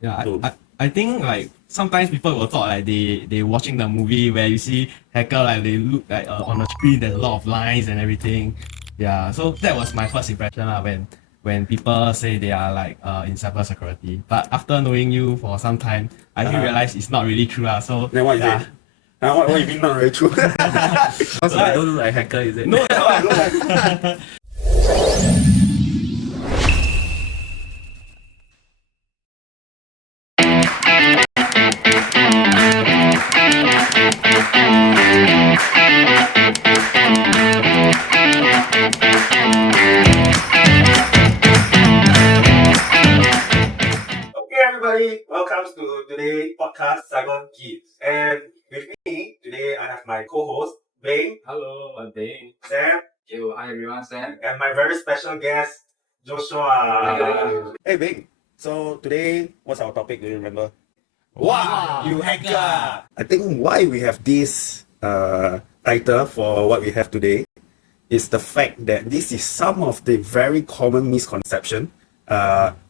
Yeah, So, I think like sometimes people will thought like they watching the movie where you see hacker like they look like on the screen there's a lot of lines and everything. Yeah, so that was my first impression when people say they are like in cybersecurity. But after knowing you for some time, I didn't realize it's not really true. So then what is yeah. it? What you mean not very true? Because I don't look like hacker, is it? No, I look like Okay, everybody, welcome to today's podcast, Cybergin. And with me today, I have my co-host, Beng, Hello, I'm Beng. Sam, Hi everyone, Sam. and my very special guest, Joshua. Hey, Beng. So today, what's our topic? Do you remember? Wow, you hacker! I think why we have this title for what we have today is the fact that this is some of the very common misconception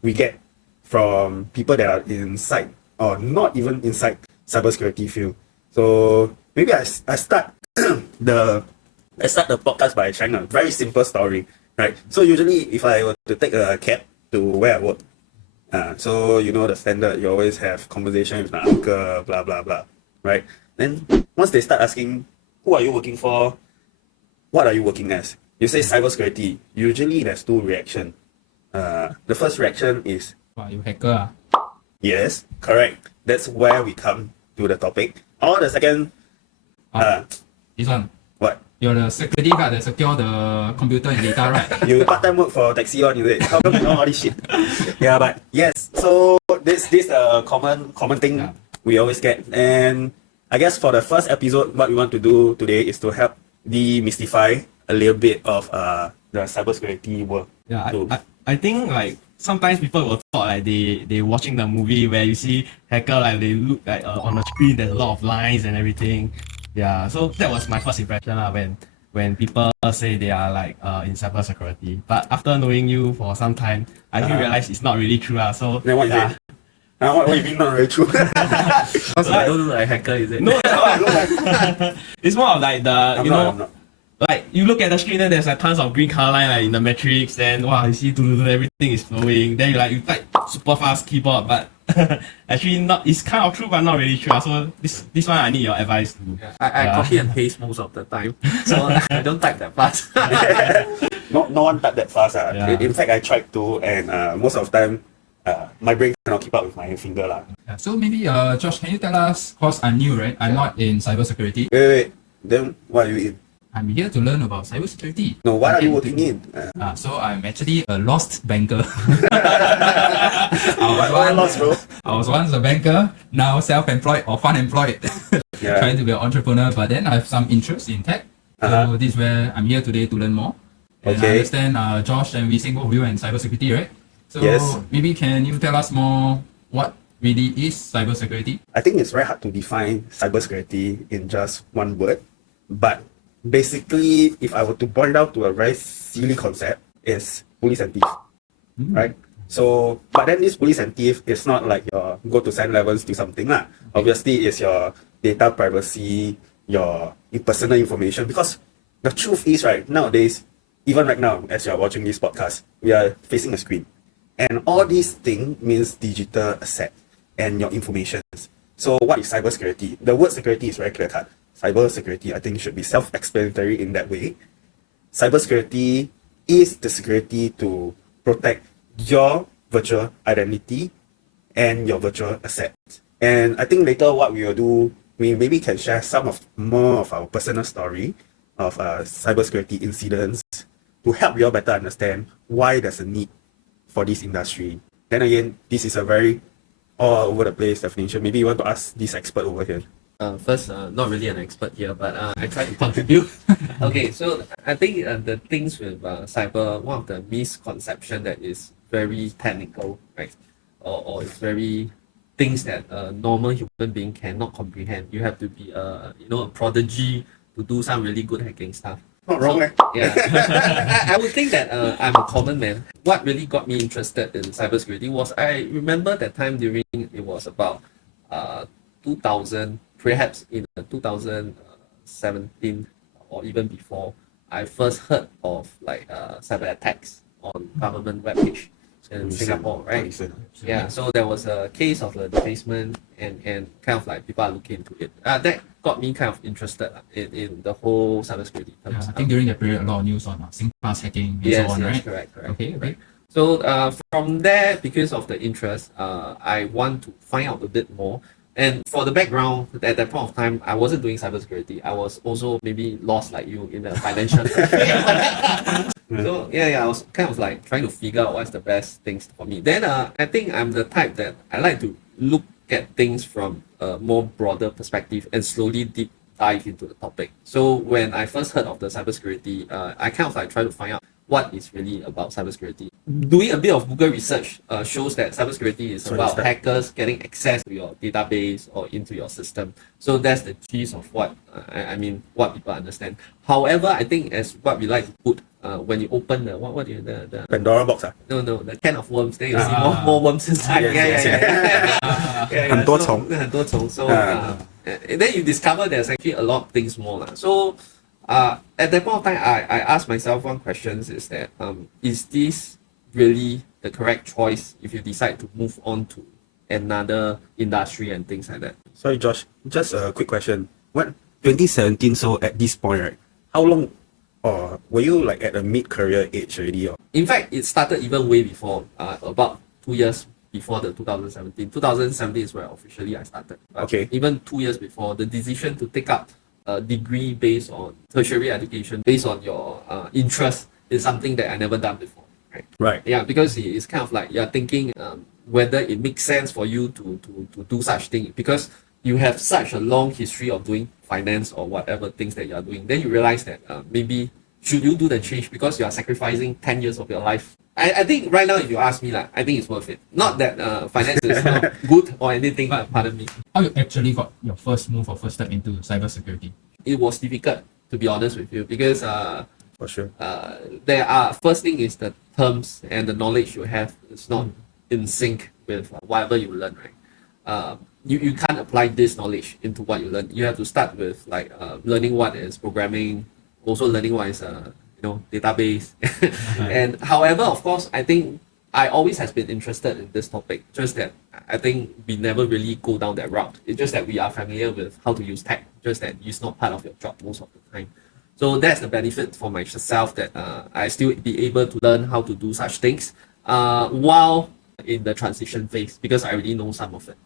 we get from people that are inside or not even inside cybersecurity field. So maybe I start the podcast by sharing a very simple story, right? So usually if I were to take a cab to where I work, so you know the standard, you always have conversation with my uncle, blah blah blah, right? Then once they start asking, who are you working for? What are you working as? You say cybersecurity. Usually there's two reactions. The first reaction is Wow, you hacker. yes, correct. That's where we come to the topic. Or the second, This one. what? You're the security guard that secure the computer and data, right? You part-time work for taxi on, is it? How come you know all this shit? Yeah, but yes. So this a common thing Yeah. we always get. And I guess for the first episode, what we want to do today is to help demystify a little bit of the cybersecurity world. Yeah, So- I think like sometimes people will thought like they watching the movie where you see hacker like they look like on the screen there's a lot of lines and everything. Yeah, so that was my first impression when people say they are like in cybersecurity. But after knowing you for some time, I didn't realize it's not really true. So Then what is yeah. it? What you mean not very true? Because I don't look like hacker, is it? No, it's more of like the I'm not. like you look at the screen then there's like tons of green color line like in the matrix, then wow you see everything is flowing, then you type super fast keyboard, but actually not, it's kind of true but not really true. So this one I need your advice to. I Yeah. copy and paste most of the time, so I don't type that fast. No one type that fast. Yeah. In fact, I tried to, and most of the time, my brain cannot keep up with my finger. Yeah, so maybe, Josh, can you tell us, because I'm new, right? I'm not in cybersecurity. Wait. Then what are you in? I'm here to learn about cybersecurity. No, what are you Okay. working in? So I'm actually a lost banker. Why lost, bro? I was once a banker, now self-employed or fun-employed, Yeah. trying to be an entrepreneur. But then I have some interest in tech, so this is where I'm here today to learn more. And I Okay. understand Josh and we sing both of you and cybersecurity, right? So Yes. maybe can you tell us more what really is cybersecurity? I think it's very hard to define cybersecurity in just one word, but basically, if I were to boil down to a very silly concept, is police and thief, right? So, but then this police and thief is not like your go to send levels to something lah. Obviously, it's your data privacy, your personal information. Because the truth is, right nowadays, even right now, as you're watching this podcast, we are facing a screen, and all these things means digital asset and your information. So, what is cybersecurity? The word security is very clear cut. Cybersecurity, I think, should be self-explanatory in that way. Cybersecurity is the security to protect your virtual identity and your virtual assets. And I think later what we will do, we maybe can share some of more of our personal story of cybersecurity incidents to help you all better understand why there's a need for this industry. Then again, this is a very all over the place definition. Maybe you want to ask this expert over here. First, not really an expert here, but I try to contribute. Okay, so I think the things with cyber, one of the misconception that is very technical, right? Or it's very things that a normal human being cannot comprehend. You have to be a prodigy to do some really good hacking stuff. Not wrong, eh? Yeah, I would think that I'm a common man. What really got me interested in cybersecurity was I remember that time during it was about 2000, perhaps in 2017 or even before. I first heard of like cyber attacks on government webpage in Singapore, right? Yeah, so there was a case of a defacement and kind of like people are looking into it. That got me kind of interested in the whole cybersecurity. Yeah, I think during that period, a lot of news on SingPass hacking and Yes, so on, yes, right? correct. Okay. So from there, because of the interest, I want to find out a bit more. And for the background, at that point of time, I wasn't doing cybersecurity. I was also maybe lost like you in the financial. So yeah, I was kind of like trying to figure out what's the best things for me. Then I think I'm the type that I like to look at things from a more broader perspective and slowly deep dive into the topic. So when I first heard of the cybersecurity, I kind of like try to find out what is really about cybersecurity. Doing a bit of Google research shows that cybersecurity is about hackers getting access to your database or into your system. So that's the gist of what I mean, what people understand. However, I think as what we like to put when you open the what do you the Pandora box, no the can of worms, then you see more worms inside. Yeah. 很多虫。很多虫. So and then you discover there's actually a lot of things more lah. So at that point of time, I asked myself one question is that is this really the correct choice if you decide to move on to another industry and things like that? Sorry, Josh, just a quick question. What 2017? So at this point, right? How long, or were you like at a mid-career age already? Or? In fact, it started even way before, about 2 years before the 2017. 2017 is where officially I started. But Okay. Even 2 years before, the decision to take up a degree based on tertiary education, based on your interest, is something that I never done before. Right. Yeah, because it's kind of like you're thinking whether it makes sense for you to do such thing, because you have such a long history of doing finance or whatever things that you're doing. Then you realize that maybe should you do the change because you are sacrificing 10 years of your life. I think right now, if you ask me, like, I think it's worth it. Not that finance is not good or anything, but pardon me. How you actually got your first move or first step into cybersecurity? It was difficult, to be honest with you, because For sure. there are, first thing is the terms and the knowledge you have is not in sync with whatever you learn, right? You can't apply this knowledge into what you learn. You have to start with like learning what is programming, also learning what is database. And however, of course, I think I always has been interested in this topic, just that I think we never really go down that route. It's just that we are familiar with how to use tech, just that it's not part of your job most of the time. So that's the benefit for myself, that I still be able to learn how to do such things while in the transition phase, because I already know some of it.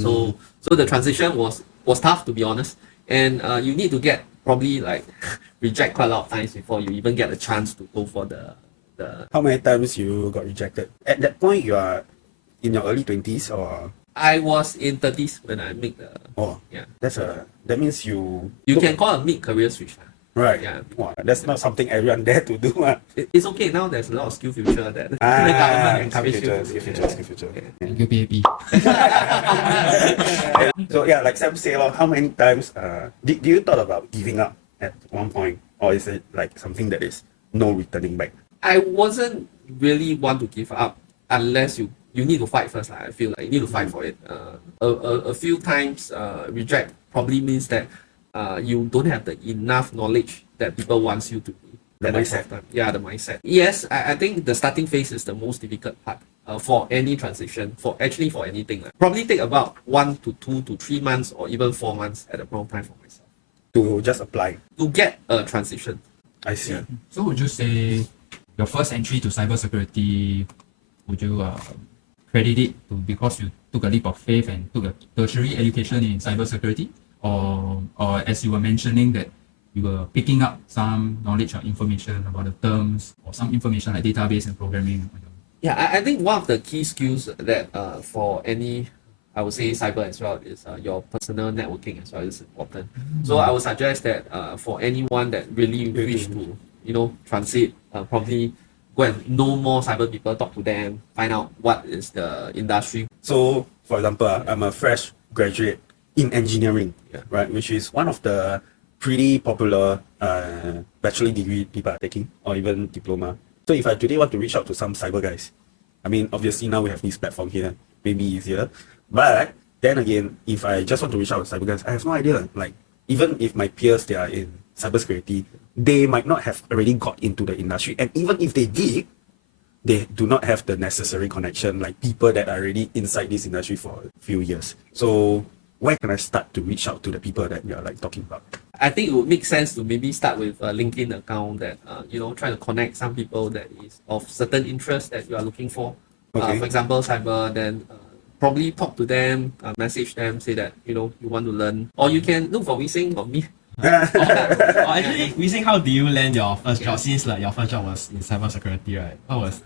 So the transition was tough, to be honest, and you need to get probably like reject quite a lot of times before you even get a chance to go for the. How many times you got rejected? At that point, you are in your early 20s, or? I was in 30s when I make the. Oh, yeah. That means you. You can call a mid-career switch. Right. Yeah. Wow, that's not something everyone dare to do. It's okay now. There's a lot of skill future that the government encourages you. Skill future. Thank you, PAP. So yeah, like Sam said, how many times did you thought about giving up at one point, or is it like something that is no returning back? I wasn't really want to give up unless you need to fight first. I feel like you need to fight for it. A few times reject probably means that you don't have the enough knowledge that people wants you to be. The mindset. Yeah, the mindset. Yes, I think the starting phase is the most difficult part for any transition, for anything. Probably take about 1 to 2 to 3 months or even 4 months at a point time for myself. To just apply. To get a transition. I see. Yeah. So would you say your first entry to cybersecurity, would you credit it to because you took a leap of faith and took a tertiary education in cybersecurity? Or as you were mentioning that you were picking up some knowledge or information about the terms or some information like database and programming? Yeah, I think one of the key skills that for any, I would say cyber as well, is your personal networking as well is important. So I would suggest that for anyone that really wish to, transit, probably go and know more cyber people, talk to them, find out what is the industry. So, for example, I'm a fresh graduate in engineering, Yeah. right, which is one of the pretty popular bachelor degree people are taking, or even diploma. So if I today want to reach out to some cyber guys, I mean, obviously now we have this platform here, maybe easier. But then again, if I just want to reach out to cyber guys, I have no idea. Like, even if my peers, they are in cybersecurity, they might not have already got into the industry. And even if they did, they do not have the necessary connection, like people that are already inside this industry for a few years. So where can I start to reach out to the people that you're like talking about? I think it would make sense to maybe start with a LinkedIn account that, try to connect some people that is of certain interest that you are looking for. Okay. For example, cyber, then probably talk to them, message them, say that, you want to learn. Or you can look for Weising or me. Actually, Weising, how do you land your first job? Since like your first job was in cybersecurity, right? What was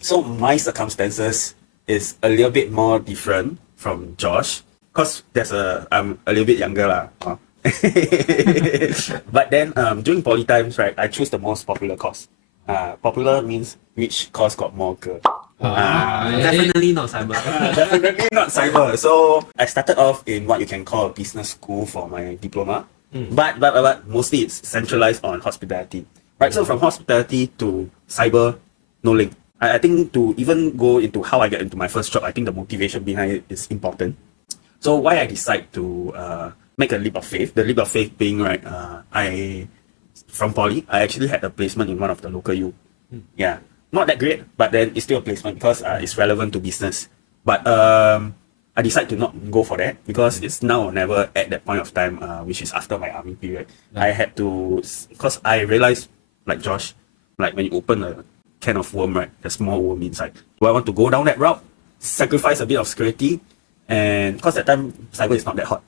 So my circumstances is a little bit more different from Josh, because I'm a little bit younger lah. But then during poly times, right, I choose the most popular course. Popular means which course got more girl. Definitely not cyber. Definitely not cyber. So I started off in what you can call a business school for my diploma. But mostly it's centralized on hospitality. Right? So from hospitality to cyber, no link. I think to even go into how I get into my first job, I think the motivation behind it is important. So why I decide to make a leap of faith, the leap of faith being, right, from poly, I actually had a placement in one of the local U. Yeah, not that great, but then it's still a placement because it's relevant to business. But I decided to not go for that because it's now or never at that point of time, which is after my army period. I had to, because I realized, like Josh, like when you open a can of worm, right, there's more worm inside. Do I want to go down that route, sacrifice a bit of security, and because that time cyber is not that hot,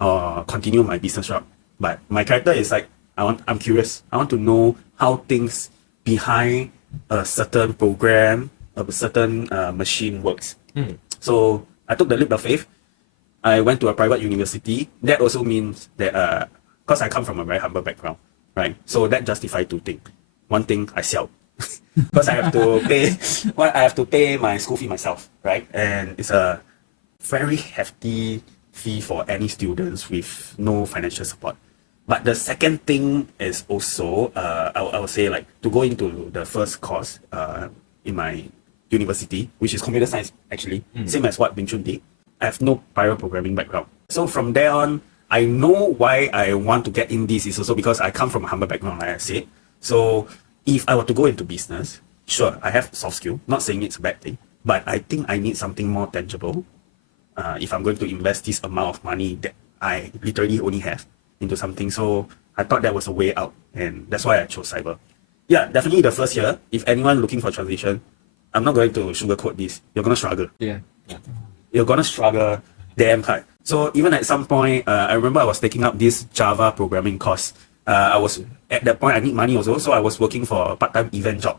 or continue my business route? But my character is like, I'm curious. I want to know how things behind a certain program, a certain machine works. So I took the leap of faith. I went to a private university. That also means that, because I come from a very humble background, right? So that justifies two things. One thing, I sell. Because I have to pay my school fee myself, right? And it's a very hefty fee for any students with no financial support. But the second thing is also, I would say, like, to go into the first course in my university, which is computer science, actually, same as what Beng did. I have no prior programming background. So from there on, I know why I want to get in this is also because I come from a humble background, like I said. So if I were to go into business, sure, I have soft skill. Not saying it's a bad thing, but I think I need something more tangible. If I'm going to invest this amount of money that I literally only have into something. So I thought that was a way out, and that's why I chose cyber. Yeah, definitely the first year, if anyone looking for transition, I'm not going to sugarcoat this. You're going to struggle. Yeah. You're going to struggle damn hard. So even at some point, I remember I was taking up this Java programming course. I was, at that point, I need money also, so I was working for a part-time event job.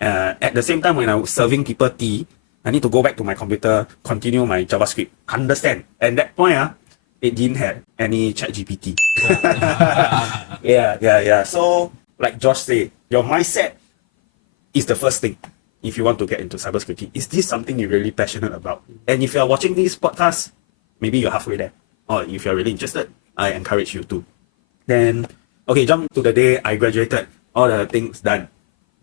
At the same time, when I was serving people tea, I need to go back to my computer, continue my JavaScript, understand. And that point, it didn't have any ChatGPT. Yeah. So, like Josh said, your mindset is the first thing if you want to get into cybersecurity. Is this something you're really passionate about? And if you're watching this podcast, maybe you're halfway there. Or if you're really interested, I encourage you to. Then, okay, jump to the day I graduated, all the things done.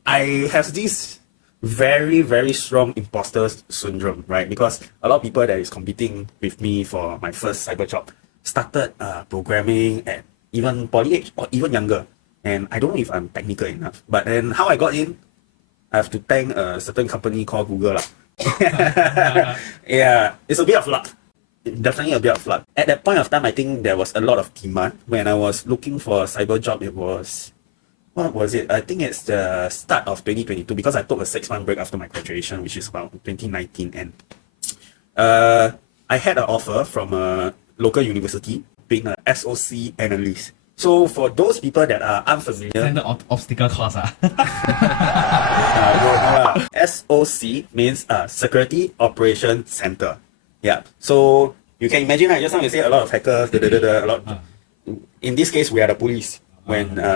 I have this very, very strong imposter syndrome, right? Because a lot of people that is competing with me for my first cyber job started programming at even poly age or even younger. And I don't know if I'm technical enough. But then how I got in, I have to thank a certain company called Google. Yeah, it's a bit of luck. Definitely a bit of luck. At that point of time, I think there was a lot of demand. When I was looking for a cyber job, it was, what was it? I think it's the start of 2022 because I took a 6-month break after my graduation, which is about 2019. And I had an offer from a local university being an SOC analyst. So for those people that are unfamiliar, Standard obstacle course. SOC means Security Operation Center. Yeah. So you can imagine, right? Just now you say a lot of hackers, a lot. In this case, we are the police.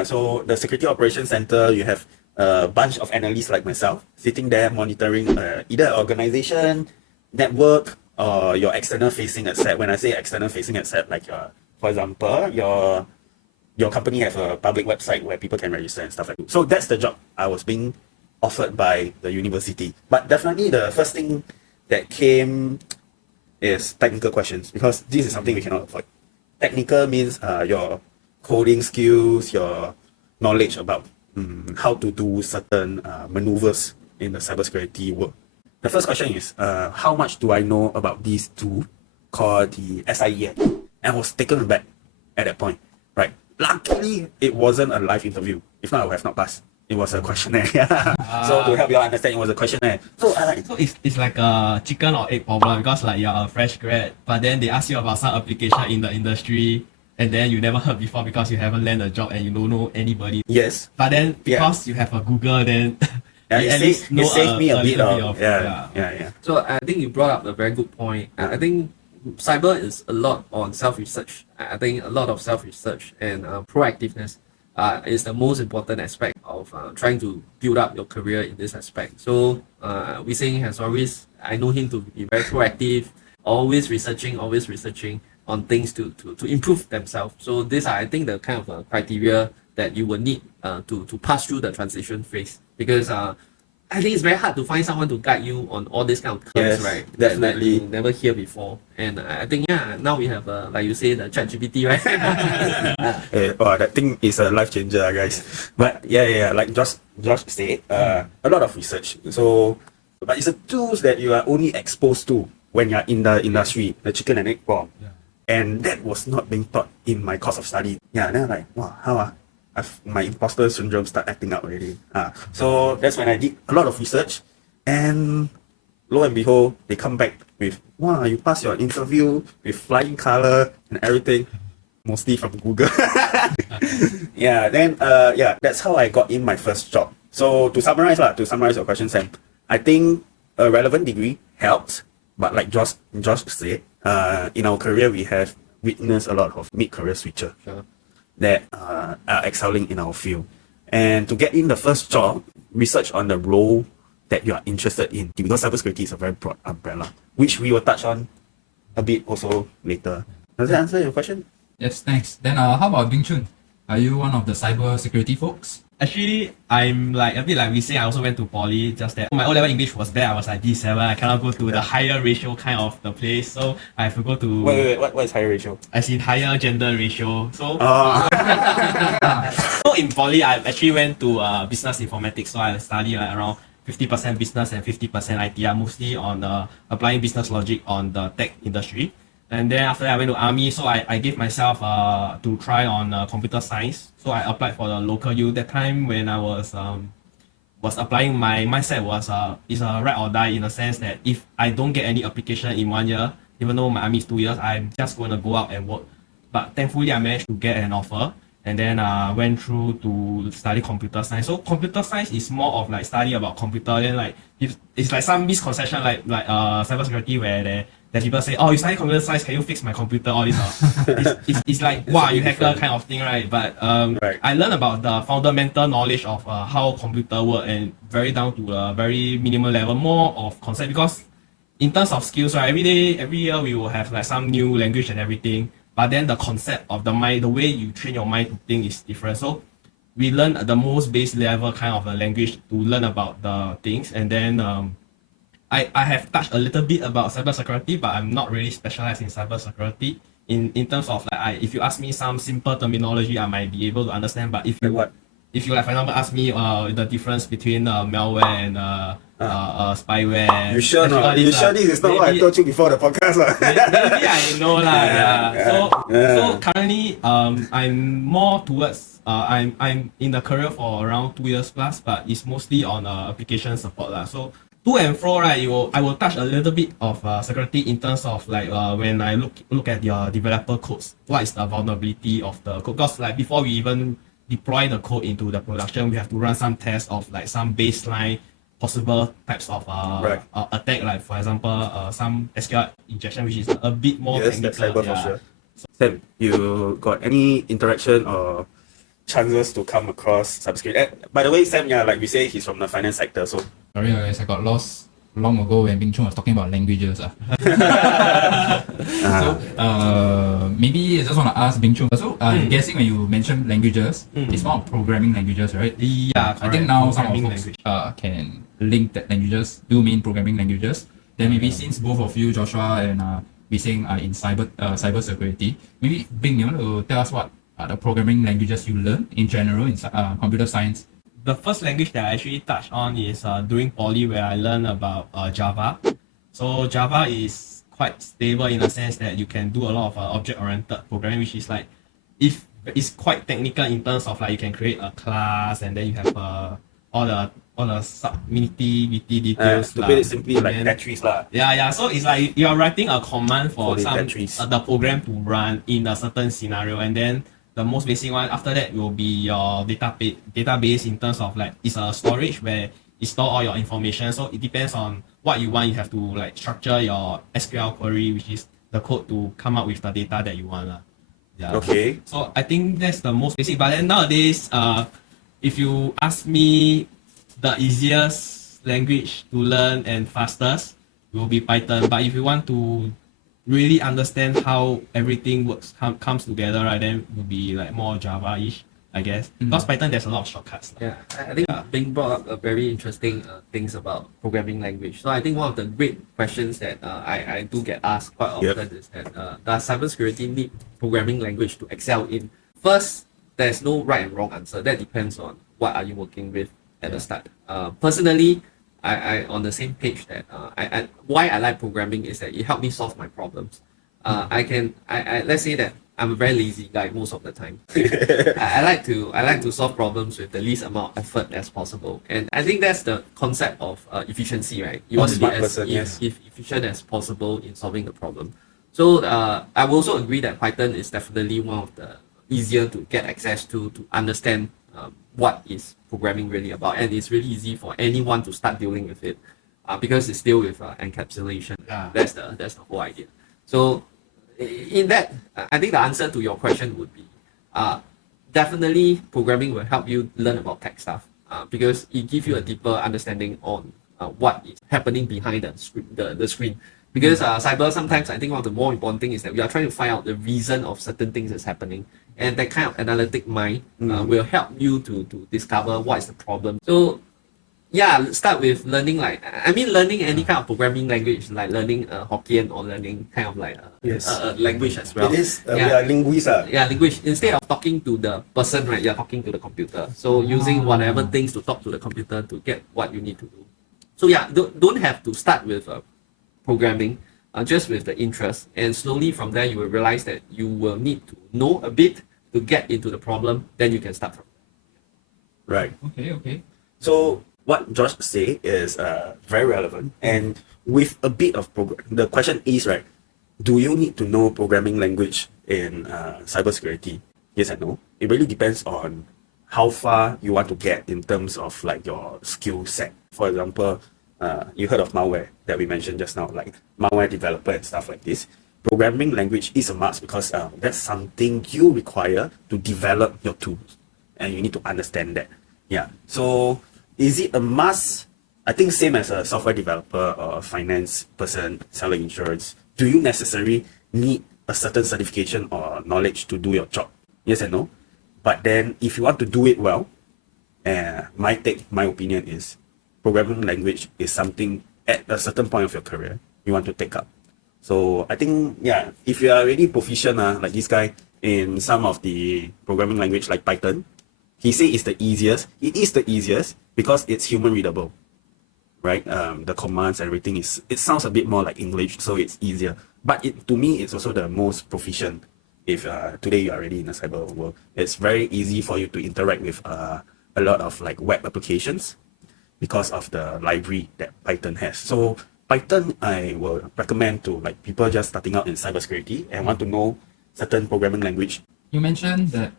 So the Security Operations Center, you have a bunch of analysts like myself sitting there monitoring either organization, network, or your external facing asset. When I say external facing asset, like your For example, your company have a public website where people can register and stuff like that. So that's the job I was being offered by the university. But definitely the first thing that came is technical questions, because this is something we cannot avoid. Technical means your coding skills, your knowledge about how to do certain maneuvers in the cybersecurity work. The first question is, how much do I know about these two called the SIEM? And I was taken aback at that point, right? Luckily, it wasn't a live interview. If not, I would have not passed. It was a questionnaire. So to help you all understand, it was a questionnaire. So it's like a chicken or egg problem, because like you're a fresh grad, but then they ask you about some application in the industry, and then you never heard before because you haven't landed a job and you don't know anybody. yes, But then because you have a Google, then yeah, you it at least know it saved me a bit little of yeah. So I think you brought up a very good point. I think cyber is a lot on self-research. I think a lot of self-research and proactiveness is the most important aspect of trying to build up your career in this aspect. So Wee Sing has always, I know him to be very proactive, always researching on things to improve themselves. So these are, I think, the kind of criteria that you will need to pass through the transition phase, because I think it's very hard to find someone to guide you on all these kind of terms, Yes, right? definitely. That you never hear before. And I think, now we have, like you say, the ChatGPT, right? That thing is a life changer, guys. But yeah, like Josh said, a lot of research. So, but it's a tools that you are only exposed to when you're in the industry, the chicken and egg problem. Yeah. And that was not being taught in my course of study. Yeah, then I'm like, wow, how my imposter syndrome start acting up already. So that's when I did a lot of research, and lo and behold, they come back with, wow, you passed your interview with flying color and everything, mostly from Google. Then that's how I got in my first job. So to summarize your question, Sam, I think a relevant degree helps, but like Josh said, in our career we have witnessed a lot of mid-career switcher Sure. that are excelling in our field. And to get in the first job, research on the role that you are interested in, because cybersecurity is a very broad umbrella, which we will touch on a bit also later. Does that answer your question? Yes, thanks. Then how about Bing Chun? Are you one of the cybersecurity folks? Actually, I'm like a bit like we say. I also went to poly. Just that my O-level English was bad. I was like D7. I cannot go to the higher ratio kind of the place, so I have to go to. Wait, what is higher ratio? I see higher gender ratio. So Oh, so in poly, I actually went to business informatics. So I study like around 50% business and 50% IT. I'm mostly on applying business logic on the tech industry. And then after that, I went to army. So I gave myself to try on computer science. So I applied for the local U. That time when I was applying, my mindset was it's a ride or die, in a sense that if I don't get any application in 1 year, even though my army is 2 years, I'm just going to go out and work. But thankfully, I managed to get an offer, and then went through to study computer science. So computer science is more of like study about computer. Then like it's like some misconception like cybersecurity, where that people say, oh, you study computer science, can you fix my computer? All this. It's like, wow, you hacker kind of thing, right? But Right. I learned about the fundamental knowledge of how computer work, and very down to a very minimal level, more of concept. Because in terms of skills, right, every year we will have like some new language and everything. But then the concept of the mind, the way you train your mind to think is different. So we learn the most base level kind of a language to learn about the things, and then I have touched a little bit about cybersecurity, but I'm not really specialized in cybersecurity. In terms of like, if you ask me some simple terminology, I might be able to understand. But if you what? If you like, for example, ask me the difference between malware and spyware. You sure not? You sure this is not what I told you before the podcast? Maybe I know lah. Yeah. Yeah. So currently I'm more towards I'm in the career for around 2 years plus, but it's mostly on application support lah. So to and fro, right, I will touch a little bit of security in terms of like when I look at your developer codes, what is the vulnerability of the code? Because like before we even deploy the code into the production, we have to run some tests of like some baseline possible types of attack, like for example some SQL injection, which is a bit more Yes, that's technical. cyber for sure. Sam, you got any interaction or chances to come across cybersecurity? By the way, Sam, like we say, he's from the finance sector, so Sorry guys, I got lost long ago when Bing Chun was talking about languages. So maybe I just want to ask Bing Chun. So I'm guessing when you mentioned languages, it's more programming languages, right? Yeah, I think now some of Programming folks language. can link that languages do mean programming languages. Then maybe since both of you, Joshua and Bising, are in cybersecurity, maybe Bing, you want to tell us what are the programming languages you learn in general in computer science? The first language that I actually touched on is during poly, where I learned about Java. So Java is quite stable in the sense that you can do a lot of object-oriented programming, which is like, if it's quite technical in terms of like you can create a class and then you have all the sub nitty details. To put it simply, And like then- Tetris lah. Yeah. So it's like you're writing a command for For the some Tetris. the program to run in a certain scenario, and then the most basic one after that will be your database in terms of like it's a storage where you store all your information. So it depends on what you want. You have to like structure your SQL query, which is the code to come up with the data that you want lah. Yeah. Okay. So I think that's the most basic. But then nowadays, if you ask me, the easiest language to learn and fastest will be Python. But if you want to really understand how everything works, comes together, right, then it will be like more Java-ish, I guess. Because Python, there's a lot of shortcuts. Yeah, I think Bing brought up a very interesting things about programming language. So I think one of the great questions that I do get asked quite often is that does cybersecurity need programming language to excel in? First, there's no right and wrong answer. That depends on what are you working with at the start. Personally, I on the same page that why I like programming is that it helped me solve my problems. I let's say that I'm a very lazy guy most of the time. I like to solve problems with the least amount of effort as possible, and I think that's the concept of efficiency, right? You want to be Smart as person, yes. efficient as possible in solving the problem. So I will also agree that Python is definitely one of the easier to get access to understand what is programming really about, and it's really easy for anyone to start dealing with it because it's still with encapsulation. Yeah. That's the whole idea. So in that, I think the answer to your question would be definitely programming will help you learn about tech stuff because it gives you a deeper understanding on what is happening behind the screen. Because cyber, sometimes I think one of the more important thing is that we are trying to find out the reason of certain things that's happening, and that kind of analytic mind will help you to discover what is the problem. So yeah, start with learning learning any kind of programming language, like learning Hokkien or learning kind of like a language as well. It is, we are linguists. Yeah, language. Instead of talking to the person, right, you're talking to the computer. So using whatever things to talk to the computer to get what you need to do. So yeah, don't have to start with programming, just with the interest, and slowly from there you will realize that you will need to know a bit to get into the problem. Then you can start from Right. Okay. So what Josh say is very relevant, and with a bit of the question is, right, do you need to know programming language in cybersecurity? Yes and no. It really depends on how far you want to get in terms of like your skill set. For example, you heard of malware that we mentioned just now, like malware developer and stuff like this. Programming language is a must because that's something you require to develop your tools, and you need to understand that. Yeah. So is it a must? I think same as a software developer or a finance person selling insurance. Do you necessarily need a certain certification or knowledge to do your job? Yes and no. But then if you want to do it well, my opinion is programming language is something at a certain point of your career you want to take up. So I think, yeah, if you are already proficient, like this guy, in some of the programming language like Python, he say it's the easiest. It is the easiest because it's human readable, right? The commands, everything it sounds a bit more like English, so it's easier. But to me, it's also the most proficient. If today you are already in the cyber world, it's very easy for you to interact with a lot of like web applications because of the library that Python has. So Python, I will recommend to like people just starting out in cybersecurity and want to know certain programming language. You mentioned that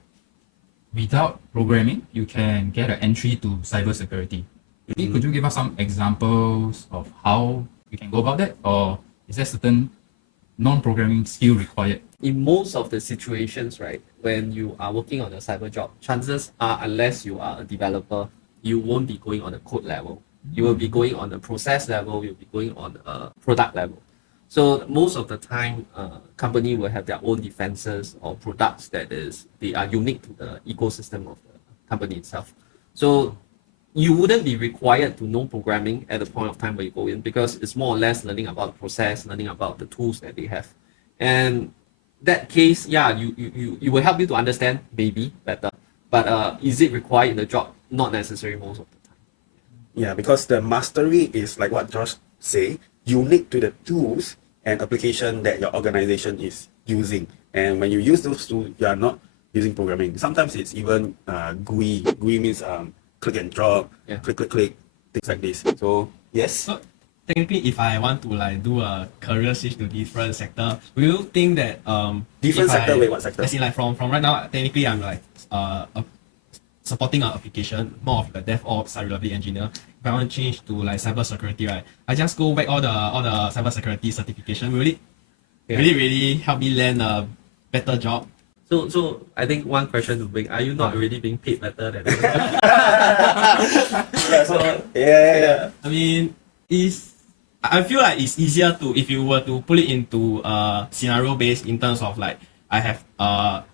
without programming, you can get an entry to cybersecurity. Maybe could you give us some examples of how you can go about that, or is there certain non-programming skill required? in most of the situations, right, when you are working on a cyber job, chances are, unless you are a developer, you won't be going on a code level. You will be going on a process level, you'll be going on a product level. So most of the time, company will have their own defenses or products they are unique to the ecosystem of the company itself. So you wouldn't be required to know programming at the point of time where you go in, because it's more or less learning about the process, learning about the tools that they have. And that case, yeah, you will help you to understand maybe better. But is it required in the job? Not necessarily most of the time. Yeah, because the mastery is like what Josh say, unique to the tools and application that your organization is using. And when you use those tools, you are not using programming. Sometimes it's even GUI. GUI means click and drop, Yeah. click, things like this. So yes. So technically, if I want to like do a career switch to different sector, will you think that Different if sector, I, wait, what sector? As in like from right now, technically I'm like supporting an application, more of the DevOps, cybersecurity engineer. If I want to change to like cybersecurity, right, I just go back all the cybersecurity certification. Will it really help me land a better job? So I think one question to Beng, are you not already being paid better than Yeah. I mean, I feel like it's easier to, if you were to put it into scenario based, in terms of like, I have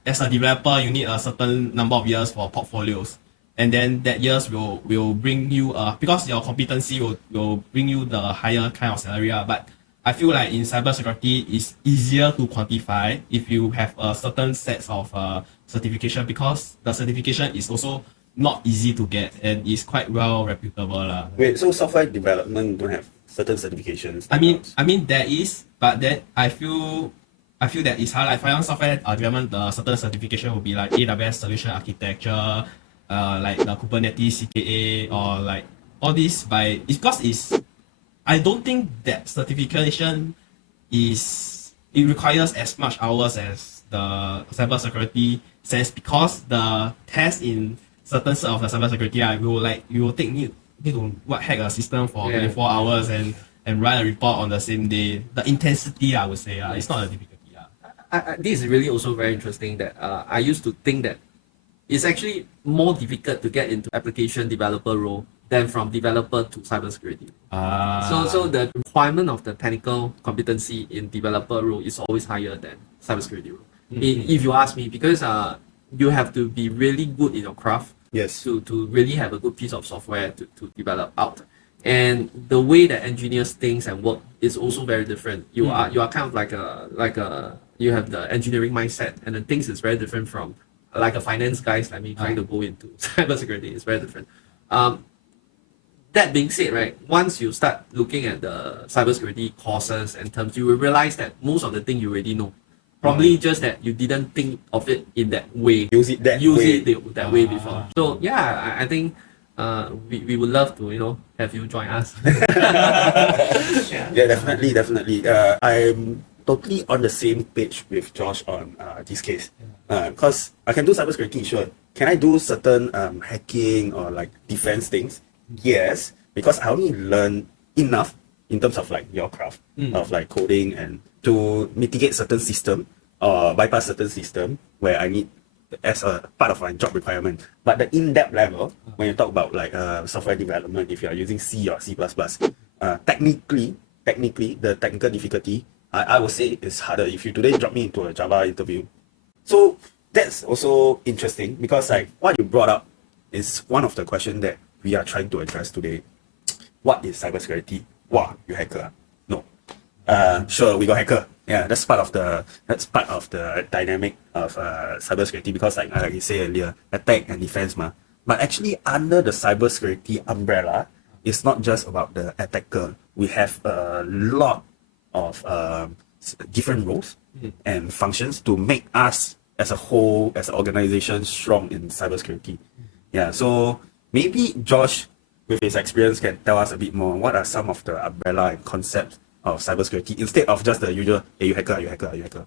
as a developer you need a certain number of years for portfolios, and then that years will bring you because your competency will bring you the higher kind of salary. But I feel like in cybersecurity it's easier to quantify if you have a certain sets of certification, because the certification is also not easy to get and is quite well reputable. Wait, so software development don't have certain certifications? I mean there is, but then I feel that it's hard. Like for example, software development, the certain certification will be like AWS solution architecture, like the Kubernetes CKA, or like all this it's because I don't think that certification it requires as much hours as the cybersecurity says, because the test in certain set of the cybersecurity you will need to hack a system for 24 hours and write a report on the same day. The intensity, I would say, it's not a difficulty. This is really also very interesting that I used to think that it's actually more difficult to get into application developer role than from developer to cybersecurity. So the requirement of the technical competency in developer role is always higher than cybersecurity role. If you ask me, because you have to be really good in your craft. Yes. To really have a good piece of software to develop out. And the way that engineers think and work is also very different. You are kind of like a you have the engineering mindset, and then things is very different from like a finance guys like me trying to go into cybersecurity. It's very different. That being said, right, once you start looking at the cybersecurity courses and terms, you will realize that most of the thing you already know. Probably just that you didn't think of it in that way. Use it that way before. So yeah, I think we would love to have you join us. Yeah, definitely. I'm totally on the same page with Josh on this case. Because I can do cybersecurity, sure. Can I do certain hacking or like defense things? Yes, because I only learn enough in terms of like your craft of like coding and to mitigate certain system or bypass certain system where I need as a part of my job requirement. But the in-depth level, when you talk about like software development, if you are using C or C++, technically the technical difficulty, I would say is harder. If you today drop me into a Java interview, so that's also interesting, because like what you brought up is one of the questions that we are trying to address today. What is cybersecurity? Wow, you hacker? No. Sure, we got hacker. Yeah, that's part of the dynamic of cybersecurity, because like you say earlier, attack and defense ma. But actually under the cybersecurity umbrella, it's not just about the attacker. We have a lot of different roles and functions to make us as a whole, as an organization, strong in cybersecurity. Yeah, so maybe Josh, with his experience, can tell us a bit more. What are some of the umbrella and concepts of cybersecurity, instead of just the usual, hey, you hacker?